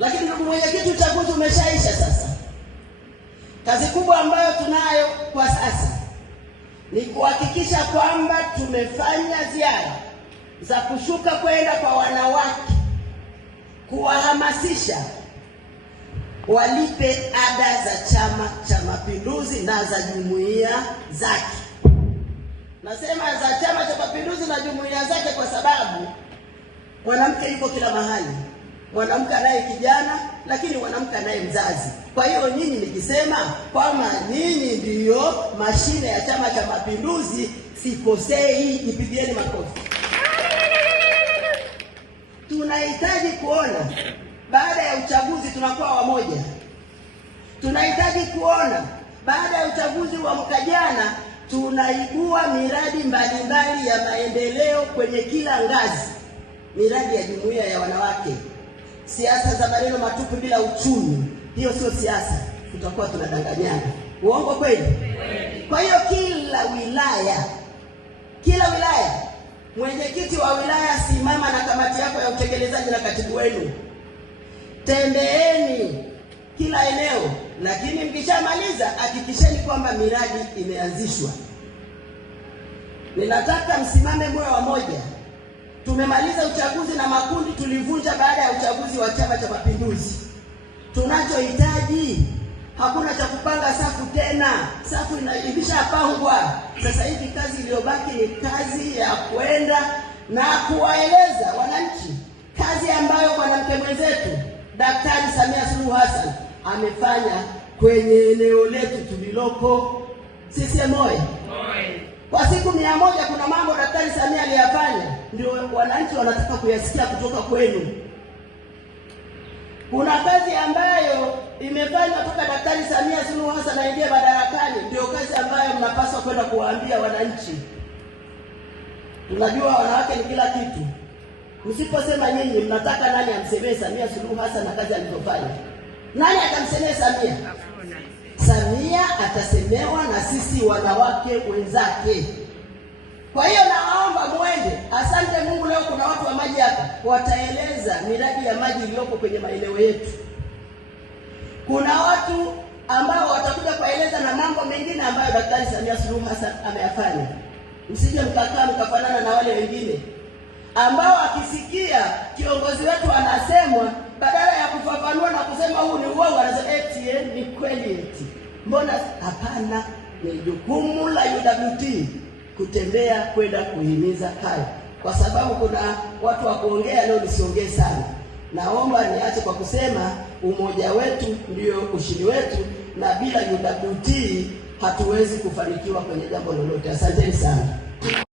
Lakini ndugu mwenyekiti, uchaguzi umeshaisha sasa. Kazi kubwa ambayo tunayo kwa sasa ni kuhakikisha kwamba tumefanya ziara za kushuka kwenda kwa wanawake, kuwahamasisha walipe ada za Chama cha Mapinduzi na za jumuiya zake. Nasema za Chama cha Mapinduzi na jumuiya zake kwa sababu mwanamke yuko kila mahali. Mwanamke anaye kijana, lakini mwanamke anaye mzazi. Kwa hiyo nyinyi nikisema kwamba nyinyi ndiyo mashine ya Chama cha Mapinduzi, sikosei, ipigieni makofi. Tunahitaji kuona baada ya uchaguzi tunakuwa wamoja. Tunahitaji kuona baada ya uchaguzi wa mwaka jana tunaibua miradi mbalimbali ya maendeleo kwenye kila ngazi. Miradi ya jumuiya ya wanawake. Siasa za maneno matupu bila uchumi, hiyo sio siasa, tutakuwa tunadanganyana. Uongo kweli? Kwa hiyo kila wilaya, mwenyekiti wa wilaya simama na kamati yako ya utekelezaji na katibu wenu. Tembeeni kila eneo, lakini mkishamaliza hakikisheni kwamba miradi imeanzishwa. Ninataka msimame moyo wa moja. Tumemaliza uchaguzi na makundi tulivunja baada ya uchaguzi wa Chama cha Mapinduzi. Tunachohitaji, hakuna cha kupanga safu tena. Safu imeshapangwa. Sasa hivi kazi iliyobaki ni kazi ya kwenda na kuwaeleza wananchi kazi ambayo mwanamke mwenzetu Daktari Samia Suluhu Hassan amefanya kwenye eneo letu tulilopo CCM oyee. Kwa siku 100 kuna mambo Daktari Samia aliyafanya, ndio wananchi wanataka kuyasikia kutoka kwenu. Kuna kazi ambayo imefanywa toka Daktari Samia Suluhu Hassan aingie madarakani, ndio kazi ambayo mnapaswa kwenda kuwaambia wananchi. Tunajua wanawake ni kila kitu. Msiposema nyinyi mnataka nani amsemee Samia Suluhu Hassan na kazi alizofanya? Nani atamsemea Samia? Samia atasemewa na sisi wanawake wenzake. Kwa hiyo naomba muende. Asante Mungu, leo kuna watu wa maji hapa wataeleza miradi ya maji iliyoko kwenye maeneo yetu. Kuna watu ambao watakuja kueleza na mambo mengine ambayo Daktari Samia Suluhu Hassan ameyafanya. Msije mkakaa mkafanana na wale wengine ambao akisikia kiongozi wetu anasemwa, badala ya kufafanua na kusema huu ni uongo, anasema eti ni kweli eti. Mbona hapana? Ni jukumu la UWT kutembea kwenda kuhimiza hayo. Kwa sababu kuna watu wa kuongea, leo nisiongee sana. Naomba niache kwa kusema umoja wetu ndio ushindi wetu, na bila UWT hatuwezi kufanikiwa kwenye jambo lolote. Asanteni sana.